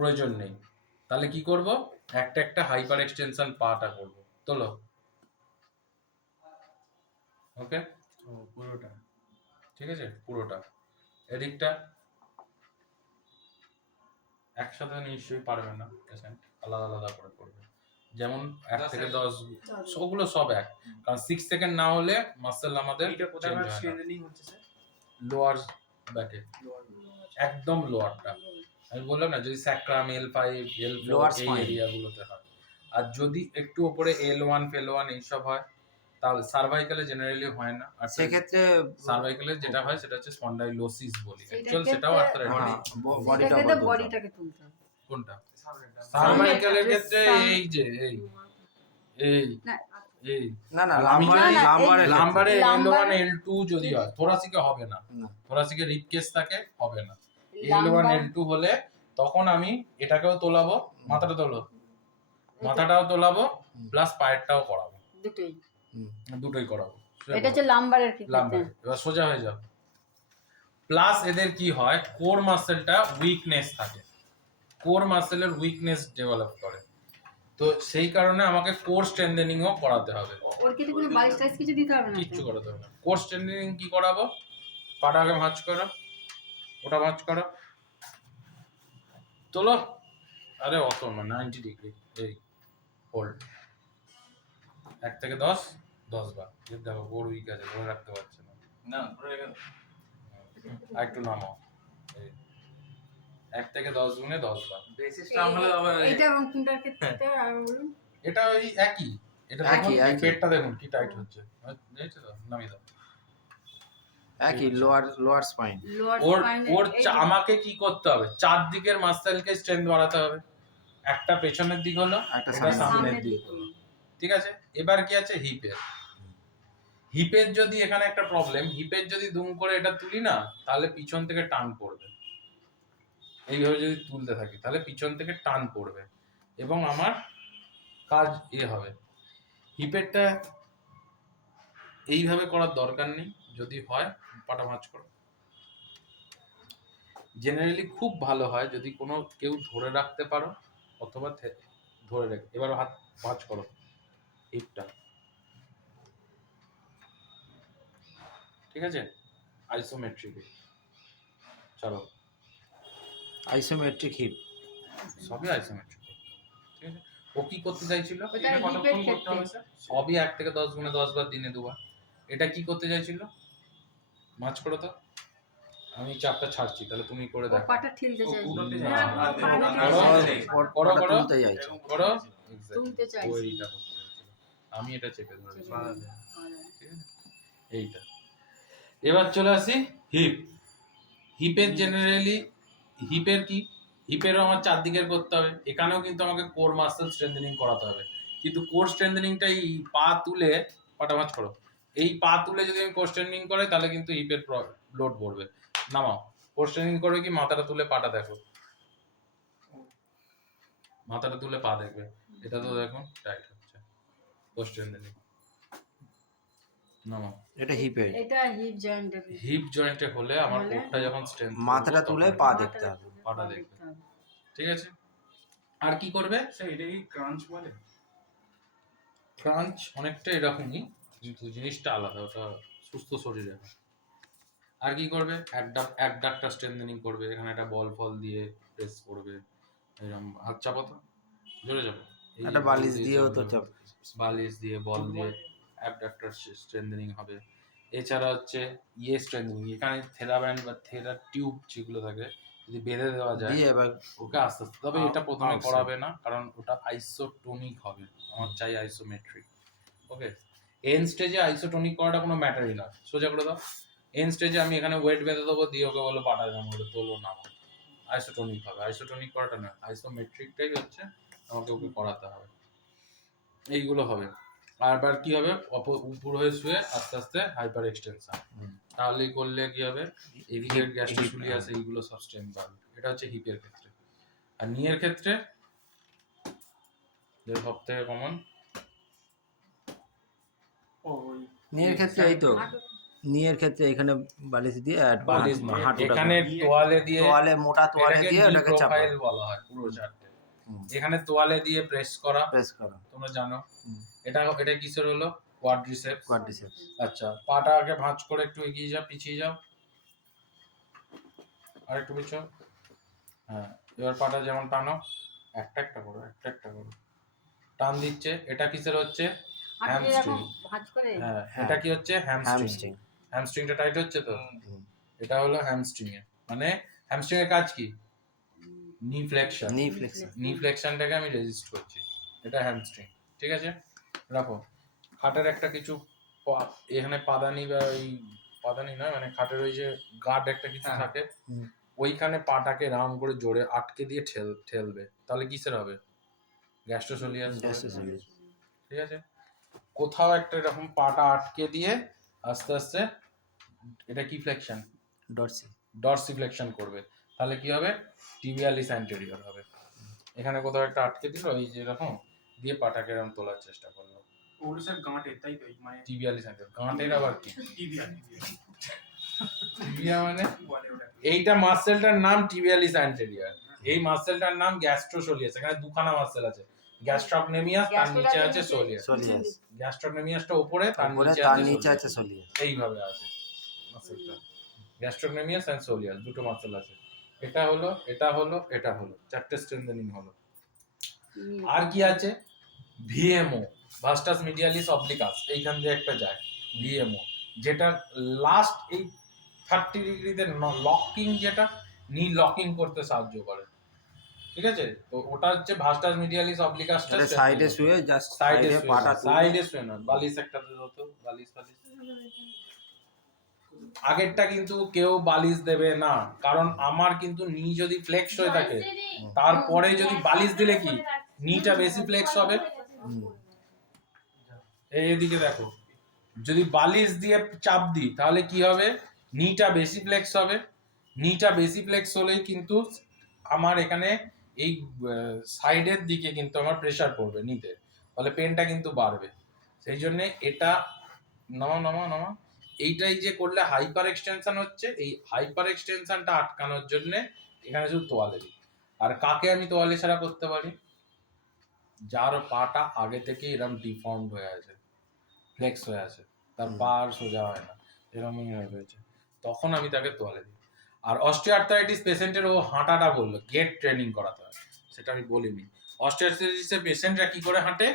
প্রয়োজন নেই। তাহলে কি করব, একটা একটা হাইপার এক্সটেনশন পাটা করব। তোলো। ওকে, পুরোটা ঠিক আছে, পুরোটা। এদিকটা একসাথে নিশ্চয়ই পারবে না, পেশেন্ট আলাদা আলাদা করে করবে। যেমন 1 থেকে 10 ওগুলো সব এক, কারণ 6 সেকেন্ড না হলে মাসল আমাদের চেঞ্জ হয় না। স্ট্রেংথেনিং হচ্ছে স্যার লোয়ার ব্যাকে, একদম লোয়ারটা। আমি বললাম না, যদি স্যাক্রাম L5 L4 এই এরিয়াগুলোতে হয়, আর যদি একটু উপরে L1 L1 এইসব হয়, তাহলে সার্ভাইকালে জেনারেলি হয় না। আর সেক্ষেত্রে সার্ভাইকালে যেটা হয় সেটা হচ্ছে স্পন্ডাইলোসিস বলি, অ্যাকচুয়াল সেটাও বডিটাকে তুলতে হবে। কোনটা সার্ভাইকালের ক্ষেত্রে? এই যে এই এই এই না না লাম্বারে L1 L2 যদি হয়, থোরাসিকে হবে না, থোরাসিকে রিপ কেস থাকে, হবে না। L1 L2 হলে তখন আমি এটাকেও তোলাবো, মাথাটা তোলো, মাথাটাও তোলাবো প্লাস পায়েরটাও করাবো, দুটোই করাবো। এটা হচ্ছে লাম্বারের কি? লাম্বার এবার সোজা হয়ে যাও। প্লাস এদের কি হয়, কোর মাসেলটা উইকনেস থাকে, কোর মাসেলের উইকনেস ডেভেলপ করে, তো সেই কারণে আমাকে কোর স্ট্রেনথেনিংও করাতে হবে। ওর কি কোনো বালিশ টাইস কিছু দিতে হবে না? কিচ্ছু করাতে হবে না। কোর স্ট্রেনথেনিং কি করাবো, পাটাকে ভাঁজ করো, ওটা ভাঁজ করো, তোলো, আরে অত না, 90 ডিগ্রি, এই হোল্ড 1 থেকে 10 বার। দেখো কোর উইক আছে, ধরে রাখতে পারছে না, না ধরে রেখে আর একটু নামাও, এই 1 থেকে 10 গুণে 10 বার। বেশি স্ট্রং হলে আবার এটা কোনটার ক্ষেত্রে আর বলুন? এটা ওই একই, এটা দেখুন পেটটা দেখুন কি টাইট হচ্ছে, দেখছো তো, নামিয়ে দাও। একই লোয়ার স্পাইন। ওর আমাকে কি করতে হবে, চারদিকের মাসেলকে স্ট্রেংথ বাড়াতে হবে। একটা পেছনের দিক হলো, একটা সামনের দিক হলো, ঠিক আছে। এবার কি আছে, হিপের যদি এখানে একটা প্রবলেম, হিপের যদি দুম করে এটা তুলি না, তাহলে পিছন থেকে টান পড়বে। এইভাবে যদি তুলতে থাকি তাহলে পিছন থেকে টান পড়বে এবং আমার কাজ হবে। হিপেরটা এইভাবে করার দরকার নেই, যদি হয় পাটা ভাঁজ করো। জেনারেলি খুব ভালো হয় যদি কোনো কেউ ধরে রাখতে পারো, অথবা ধরে রেখে, এবার হাত ভাঁজ করো হিপটা, ঠিক আছে। আইসোমেট্রিক, চলো আইসোমেট্রিক হিপ, সবই আইসোমেট্রিক, ঠিক আছে। ও কি করতে চাইছিল, এটা কতক্ষণ করতে হবে স্যার? সবই 1 থেকে 10 গুণে 10 বার, দিনে 2 বার। এটা কি করতে চাইছিল, মাছ করো তো, আমি চাপটা ছাড়ছি, তাহলে তুমি করে দেখো। পাটা ঠেলতে চাইছি, করো করো তুলতে চাইছি, করো, তুলতে চাইছি, ওইটা করতে চাইছিল, আমি এটা চেপে ধরেছি, ঠিক আছে। এইটা এবার চলে আসি হিপ। হিপের জেনারেলি হিপের কি, হিপেরও আমার চারদিকের করতে হবে, এখানেও কিন্তু আমাকে কোর মাসেল স্ট্রেংথেনিং করাতে হবে, কিন্তু কোর স্ট্রেংথেনিংটা এই পা তুলে, পাটা ভাঁজ করো, এই পা তুলে যদি আমি কোর স্ট্রেংথেনিং করাই তাহলে কিন্তু হিপের লোড পড়বে। নামাও, কোর স্ট্রেংথেনিং করবে কি, মাথাটা তুলে পাটা দেখো, মাথাটা তুলে পা দেখবে, এটা তো দেখো টাইট হচ্ছে, কোর স্ট্রেংথেনিং। নামাও, এটা হিপে, এটা হিপ জয়েন্টের, হিপ জয়েন্টে হলে আমার কোরটা যখন স্ট্রেংথ, মাথাটা তুলে পা দেখতে হবে, পাটা দেখবে, ঠিক আছে। আর কি করবে, স্যার এটাই ক্রাঞ্চ বলে। ক্রাঞ্চ অনেকটা এরকমই, কিন্তু জিনিসটা আলাদা, ওটা সুস্থ শরীরে। আর কি করবে, এক ডাকটা স্ট্রেংথেনিং করবে, এখানে একটা বল ফল দিয়ে প্রেস করবে, এরকম হাত চাপাতো, জোরে যাবো, একটা বালিশ দিয়েও তো চাপ, বালিশ দিয়ে বল দিয়ে এক ডাকটা স্ট্রেংথেনিং হবে। এছাড়া হচ্ছে স্ট্রেংথেনিং, এখানে থেরাব্যান্ড বা থেরা টিউব যেগুলো থাকে যদি বেঁধে দেওয়া যায় ওকে আস্তে আস্তে, তবে এটা প্রথমে করাবে না, কারণ ওটা আইসোটোনিক হবে, আমার চাই আইসোমেট্রিক। ওকে, এন স্টেজে আইসোটোনিক করাটা কোনো ম্যাটারই না, সোজা করে দাও। এন স্টেজে আমি এখানে ওয়েট বেঁধে দেবো, দিয়ে ওকে বলো পাটা নামো, ওটা তোলো নামো, আইসোটোনিক হবে। আইসোটোনিক করাটা না, আইসোমেট্রিকটাই হচ্ছে আমাকে ওকে করাতে হবে, এইগুলো হবে। আরবার কি হবে, উপর হয়ে শুয়ে আস্তে আস্তে হাইপার এক্সটেনশন, তাহলে করলে কি হবে, এদিকের গ্যাস্ট্রোসুলিয়াস এইগুলো সব স্ট্রেংথ বাড়বে। এটা হচ্ছে হিপের ক্ষেত্রে। আর নিয়ের ক্ষেত্রে সব থেকে কমন, নিয়ের ক্ষেত্রে এই তো নিয়ের ক্ষেত্রে এখানে বালিশ দিয়ে আর বালিশ নয়, হাঁটুটা এখানে তোয়ালে দিয়ে, তোয়ালে মোটা তোয়ালে এটাকে দিয়ে knee ওটাকে চাপা profile বলা হয় পুরো চারটে। এখানে তোয়ালে দিয়ে প্রেস করা, প্রেস করা তোমরা জানো। হুম। এটা কিসের হলো? কোয়াড্রিসেপস। কোয়াড্রিসেপস। আচ্ছা, পাটা আগে ভাঁজ করে একটু এগিয়ে যাও, পিছিয়ে যাও, আর একটু পিছাও। হ্যাঁ, এবার পাটা যেমন টানো, একটা করো, একটা করো, টান দিচ্ছে। এটা কিসের হচ্ছে? হাঁটু হ্যামস্ট্রিং। এরকম ভাঁজ করে হ্যাঁ, এটা কি হচ্ছে? হ্যামস্ট্রিং। হ্যামস্ট্রিং। হ্যামস্ট্রিংটা টাইট হচ্ছে তো, হুম। এটা হলো হ্যামস্ট্রিং এর মানে হ্যামস্ট্রিং এর কাজ কি? নি ফ্লেকশন। নি ফ্লেক্সন। নি ফ্লেকশনটাকে আমি রেজিস্ট করছি, এটা হ্যামস্ট্রিং। ঠিক আছে, রাখো। খাটের একটা কিছু এখানে পাদানি বা ওই পাদানি নয়, মানে খাটের ওই যে গার্ড একটা কিছু হ্যাঁ। থাকে, হুম। ওইখানে পাটাকে রাউন্ড করে জোরে আটকে দিয়ে ঠেলবে, তাহলে কিসের হবে? গ্যাস্ট্রোসোলিয়াস। গ্যাস্ট্রোসোলিয়াস। ঠিক আছে, কোথাও একটা এরকম পাটা আটকে দিয়ে আস্তে আস্তে, এটা কি ফ্লেকশন? ডরসি। ডরসিফ্লেকশন করবে, তাহলে কি হবে? টিবিয়ালিস অ্যান্টেরিয়র হবে। এখানে কোথাও একটা আটকে দিল, এই যে এরকম দিয়ে পাটাকে এরকম তোলার চেষ্টা করলো, ওগুলো সব গাঁটের, তাই তো, মানে টিবিয়ালিস অ্যান্টেরিয়র। গাঁটের আবার কি? টিবিয়া টিবিয়া মানে বলে ওটা। এইটা মাসেলটার নাম টিবিয়ালিস অ্যান্টেরিয়র, এই মাসেলটার নাম গ্যাস্ট্রোসোলিয়াস। এখানে দুখানা মাসেল আছে, গ্যাস্ট্রোকনেমিয়াস, তার নিচে আছে সোলিয়াস। সোলিয়াস। গ্যাস্ট্রোকনেমিয়াসটা উপরে, তার তারপরে নিচে তার আছে নিচে সোলিয়াস। আছে সোলিয়াস। এইভাবে আছে মাসেলটা, গ্যাস্ট্রোকনেমিয়াস এন্ড সোলিয়াস, দুটো মাসেল আছে। এটা হলো, এটা হলো, এটা হলো, চারটে স্ট্রেংথেনিং হলো। আর কি আছে? ভিএমও, ভাস্টাস মিডিয়ালিস অবলিকাস, এইখান দিয়ে একটা যায় ভিএমও, যেটা লাস্ট এই 30 ডিগ্রিতে লকিং, যেটা নি লকিং করতে সাহায্য করে। ঠিক আছে, তো ওটা হচ্ছে ভাস্টাস মিডিয়ালিস অবলিকাসটা। এটা সাইডে শুয়ে জাস্ট সাইডে সাইডে পাটা তুলে সাইডে শুয়ে না, বালিশ একটা হতো, বালিশ। আগেরটা কিন্তু কেউ বালিশ দেবে না, কারণ আমার কিন্তু নি যদি ফ্লেক্স হয়ে থাকে, তারপরে যদি বালিশ দিলে কি নিটা বেশি ফ্লেক্স হবে। এইদিকে দেখো, যদি বালিশ দিয়ে চাপ দিই তাহলে কি হবে? নিটা বেশি ফ্লেক্স হবে। নিটা বেশি ফ্লেক্স হলেই কিন্তু আমার এখানে এই সাইডের দিকে কিন্তু আমার প্রেসার পড়বে নিতে, ফলে পেনটা কিন্তু বাড়বে। সেই জন্য এটা নামা এইটাই যে করলে হাইপার এক্সটেনশন হচ্ছে, এই হাইপার এক্সটেনশনটা আটকানোর জন্য এখানে শুধু তোয়ালে দিই। আর কাকে আমি তোয়ালে ছাড়া করতে পারি? যার পাটা আগে থেকে এরকম ডিফর্মড হয়ে আছে, ফ্লেক্স হয়ে আছে, তার পা আর সোজা হয় না, এরকমই হয়ে রয়েছে, তখন আমি তাকে তোয়ালে দিই। আর অস্টিওআর্থ্রাইটিস পেশেন্টের ও হাঁটাটা বললো গেট ট্রেনিং করাতে হয়, সেটা আমি বলিনি। অস্টিওআর্থ্রাইটিসের পেশেন্টরা কি করে হাঁটে?